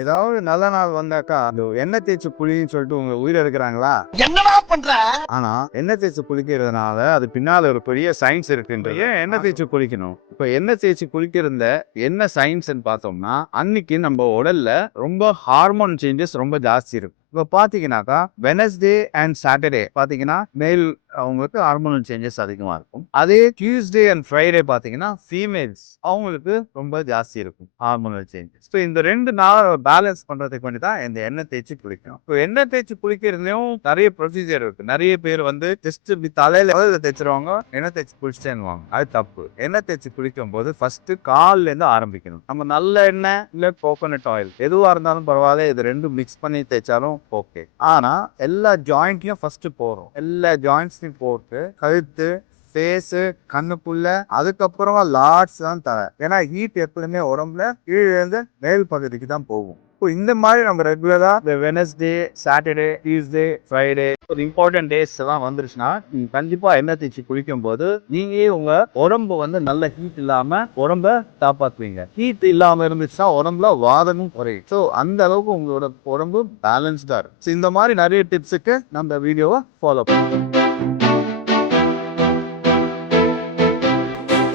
ஏதாவது நல்ல நாள் வந்தாக்கா அது எண்ணெய் தேய்ச்சி குளின்னு சொல்லிட்டு உங்க உயிரை இருக்கிறாங்களா? என்னடா பண்ற? ஆனா எண்ணெய் தேய்ச்சி குளிக்கிறதுனால அது பின்னால ஒரு பெரிய சயின்ஸ் இருக்குன்றது. ஏன் எண்ணெய் தேய்ச்சி குளிக்கணும்? இப்ப எண்ணெய் தேய்ச்சி குளிக்கிறதுல என்ன சயின்ஸ்ன்னு பார்த்தோம்னா, அன்னைக்கு நம்ம உடல்ல ரொம்ப ஹார்மோன் சேஞ்சஸ் ரொம்ப ஜாஸ்தி இருக்கும். இப்ப பாத்தீங்கன்னாக்கா வெனஸ்டே அண்ட் சாட்டர்டே பாத்தீங்கன்னா மேல் அவங்களுக்கு ஹார்மோனல் சேஞ்சஸ் அதிகமா இருக்கும். அதே டியூஸ்டே அண்ட் ஃப்ரைடே பாத்தீங்கன்னா ஃபீமேல்ஸ் அவங்களுக்கு ரொம்ப ஜாஸ்தி இருக்கும் ஹார்மோனல் சேஞ்சஸ். ஸோ இந்த 2 நாள் பேலன்ஸ் பண்றதுக்கு வேண்டி தான் இந்த எண்ணெய் தேய்ச்சி குளிக்கணும். இப்போ எண்ணெய் தேய்ச்சி குளிக்கிறதுலயும் நிறைய ப்ரொசீஜர் இருக்கு. நிறைய பேர் வந்து ஜஸ்ட் இப்படி தலையில தேய்ச்சிருவாங்க, எண்ணெய் தேய்ச்சி குளிச்சிட்டேன்னுவாங்க. அது தப்பு. எண்ணெய் தேய்ச்சி குளிக்கும் போது ஃபர்ஸ்ட் கால்ல இருந்து ஆரம்பிக்கணும். நம்ம நல்ல எண்ணெய் இல்ல கோகோனட் ஆயில் எதுவா இருந்தாலும் பரவாயில்ல, இது ரெண்டும் மிக்ஸ் பண்ணி தேய்ச்சாலும் ஓகே. ஆனா எல்லா ஜாயிண்ட்லயும் ஃபர்ஸ்ட் போறோம். எல்லா ஜாயிண்ட்ஸ்லயும் போட்டு கழுத்து, ஃபேஸு, கண்ணுக்குள்ள, அதுக்கப்புறமா லார்ட்ஸ் தான் தர. ஏன்னா ஹீட் எப்பவுமே உடம்புல கீழே இருந்து மேல் பகுதிக்கு தான் போகும். இப்போ இந்த மாதிரி நம்ம ரெகுலரா இந்த வெனஸ்டே, சாட்டர்டே, டியூஸ்டே, ஃப்ரைடே ஒரு இம்பார்ட்டன்ட் டேஸ் எல்லாம் வந்துருச்சுன்னா கண்டிப்பா எண்ணெய் தேய்ச்சி குளிக்கும் போது நீங்க உங்க உடம்பு வந்து நல்ல ஹீட் இல்லாம உடம்ப காப்பாத்துவீங்க. ஹீட் இல்லாம இருந்துச்சுன்னா உடம்புல வாதமும் குறையும். ஸோ அந்த அளவுக்கு உங்களோட உடம்பு பேலன்ஸ்டா இருக்கும். இந்த மாதிரி நிறைய டிப்ஸுக்கு நம்ம வீடியோவை ஃபாலோ பண்ணுவோம்.